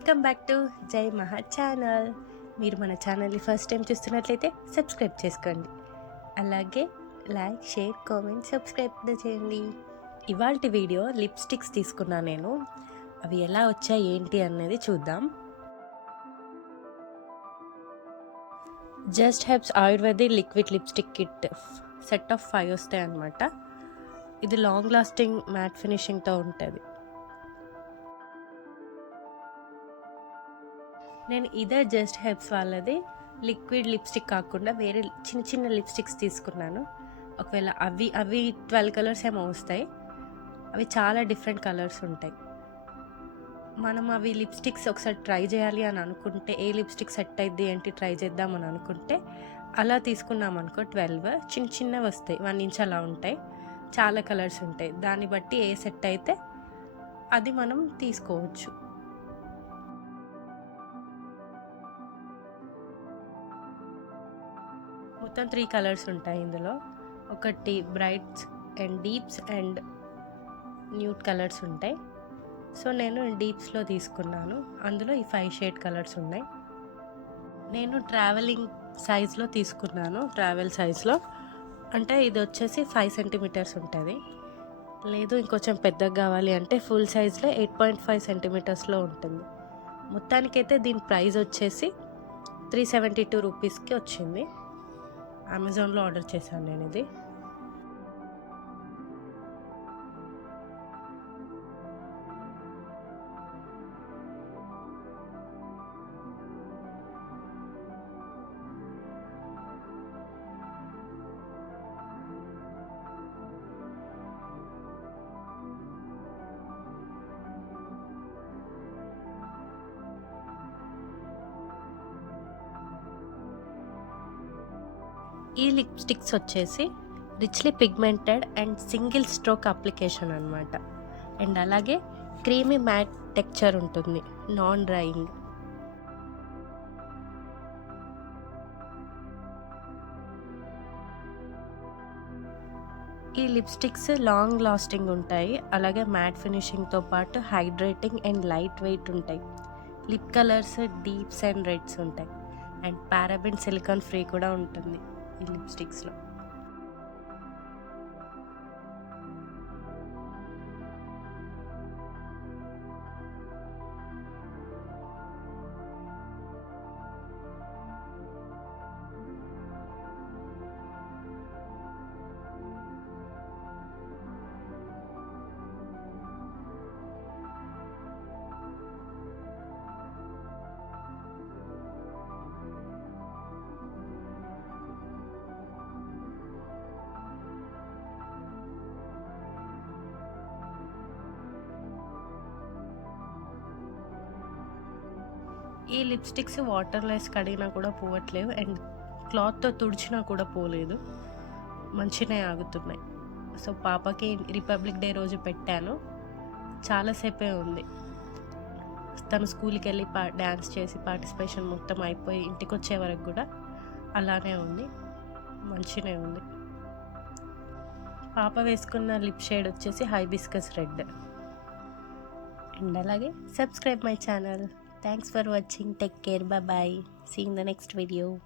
Welcome back to జై మహా channel. మీరు మన ఛానల్ని ఫస్ట్ టైం చూస్తున్నట్లయితే సబ్స్క్రైబ్ చేసుకోండి. అలాగే లైక్ షేర్ కామెంట్ సబ్స్క్రైబ్ చేయండి. ఇవాళ వీడియో లిప్స్టిక్స్ తీసుకున్నా నేను. అవి ఎలా వచ్చాయి ఏంటి అనేది చూద్దాం. Just herbs ayurvedic liquid lipstick kit. Set of five వస్తాయి అనమాట ఇది లాంగ్ లాస్టింగ్ మ్యాట్ ఫినిషింగ్తో ఉంటుంది. నేను ఇదే జస్ట్ హెబ్స్ వాళ్ళది. లిక్విడ్ లిప్స్టిక్ కాకుండా వేరే చిన్న చిన్న లిప్స్టిక్స్ తీసుకున్నాను. ఒకవేళ అవి అవి ట్వెల్వ్ కలర్స్ ఏమో వస్తాయి. అవి చాలా డిఫరెంట్ కలర్స్ ఉంటాయి. మనం అవి లిప్స్టిక్స్ ఒకసారి ట్రై చేయాలి అని అనుకుంటే ఏ లిప్స్టిక్ సెట్ అయింది ఏంటి ట్రై చేద్దాం అని అనుకుంటే అలా తీసుకున్నాం అనుకో ట్వెల్వ్ చిన్న చిన్నవి వస్తాయి. వన్ ఇంచ్ అలా ఉంటాయి. చాలా కలర్స్ ఉంటాయి. దాన్ని బట్టి ఏ సెట్ అయితే అది మనం తీసుకోవచ్చు. మొత్తం త్రీ కలర్స్ ఉంటాయి ఇందులో. ఒకటి brights and deeps and nude colours ఉంటాయి. సో నేను డీప్స్లో తీసుకున్నాను. అందులో ఈ ఫైవ్ షేడ్ కలర్స్ ఉన్నాయి. నేను ట్రావెలింగ్ సైజ్లో తీసుకున్నాను ట్రావెల్ సైజ్లో అంటే ఇది వచ్చేసి ఫైవ్ సెంటీమీటర్స్ ఉంటుంది. లేదు ఇంకొంచెం పెద్దగా కావాలి అంటే ఫుల్ సైజ్లో ఎయిట్ పాయింట్ ఫైవ్ సెంటీమీటర్స్లో ఉంటుంది. మొత్తానికైతే దీని ప్రైస్ వచ్చేసి త్రీ సెవెంటీ టూ రూపీస్కి వచ్చింది. అమెజాన్లో ఆర్డర్ చేశాను నేను ఇది ఈ లిప్స్టిక్స్ వచ్చేసి richly pigmented and single stroke application అనమాట అండ్ అలాగే క్రీమీ మ్యాట్ టెక్చర్ ఉంటుంది నాన్ డ్రైయింగ్ ఈ లిప్స్టిక్స్ లాంగ్ లాస్టింగ్ ఉంటాయి అలాగే మ్యాట్ ఫినిషింగ్తో పాటు హైడ్రేటింగ్ అండ్ లైట్ వెయిట్ ఉంటాయి. Lip colours deeps and reds ఉంటాయి. అండ్ పారాబిన్ సిలికాన్ ఫ్రీ కూడా ఉంటుంది. ఈ లిప్స్టిక్స్లో. ఈ లిప్స్టిక్స్ వాటర్లెస్ కడిగినా కూడా పోవట్లేవు అండ్ క్లాత్తో తుడిచినా కూడా పోలేదు. మంచిగానే ఆగుతున్నాయి. సో పాపకి రిపబ్లిక్ డే రోజు పెట్టాను. చాలాసేపే ఉంది. తను స్కూల్కి వెళ్ళి పా డ్యాన్స్ చేసి పార్టిసిపేషన్ మొత్తం అయిపోయి ఇంటికి వచ్చే వరకు కూడా అలానే ఉంది. మంచినే ఉంది. పాప వేసుకున్న లిప్ షేడ్ వచ్చేసి హైబిస్కస్ రెడ్. అండ్ అలాగే subscribe my channel. Thanks for watching. Take care. Bye bye. See you in the next video.